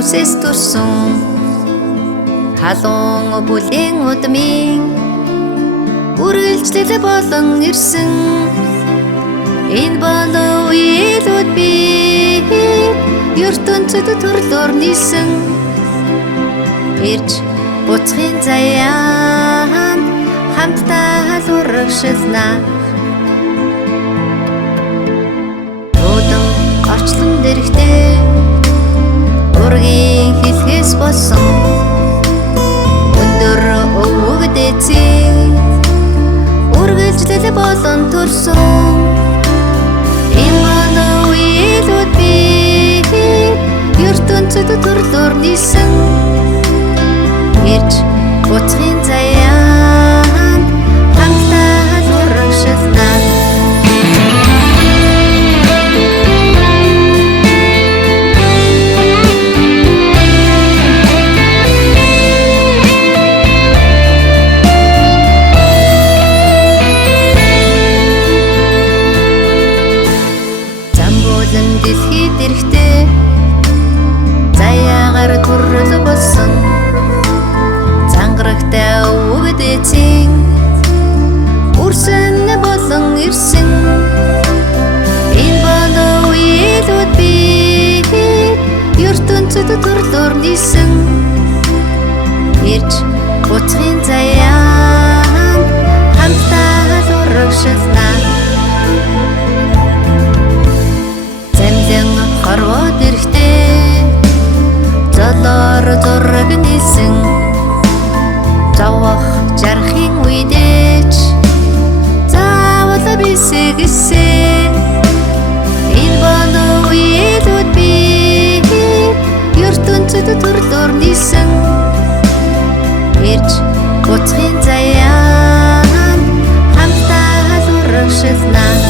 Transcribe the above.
үсэс төрсөн халуун бүлийн удмын үргэлжлэл болон ирсэн энэ болов үеэлүүд би ертөнцөд төрлөөр нийлсэн ирж буцхын заяан хамтдаа урагшилнаа өдөн орчлон дэрэгтэй ургийн хэлхээс болсон өндөр өвөг дэцийн үргэлжлэл болон төрсөн энэ болов үеэлүүд би ертөнцөд төрлөөр нийлсэн ирж буцхын заяан хамтдаа урагшилнаа дэлхийд эрэхтэй заяагаар төрөл болсон зангарагтай өвөг дэцийн үрсэн болон ирсэн энэ болов үеэлүүд би ертөнцөд төрлөөр нийлсэн ирж буцхын заяан хамтдаа урагшилнаа хорвоод эрэхтэй золоор зураг нийлсэн завах жарахын үедээч заавал бисэгсэн энэ болов үеэлүүд би ертөнцөд төрлөөр нийлсэн ирж буцхын заяан хамтдаа урагшилнаа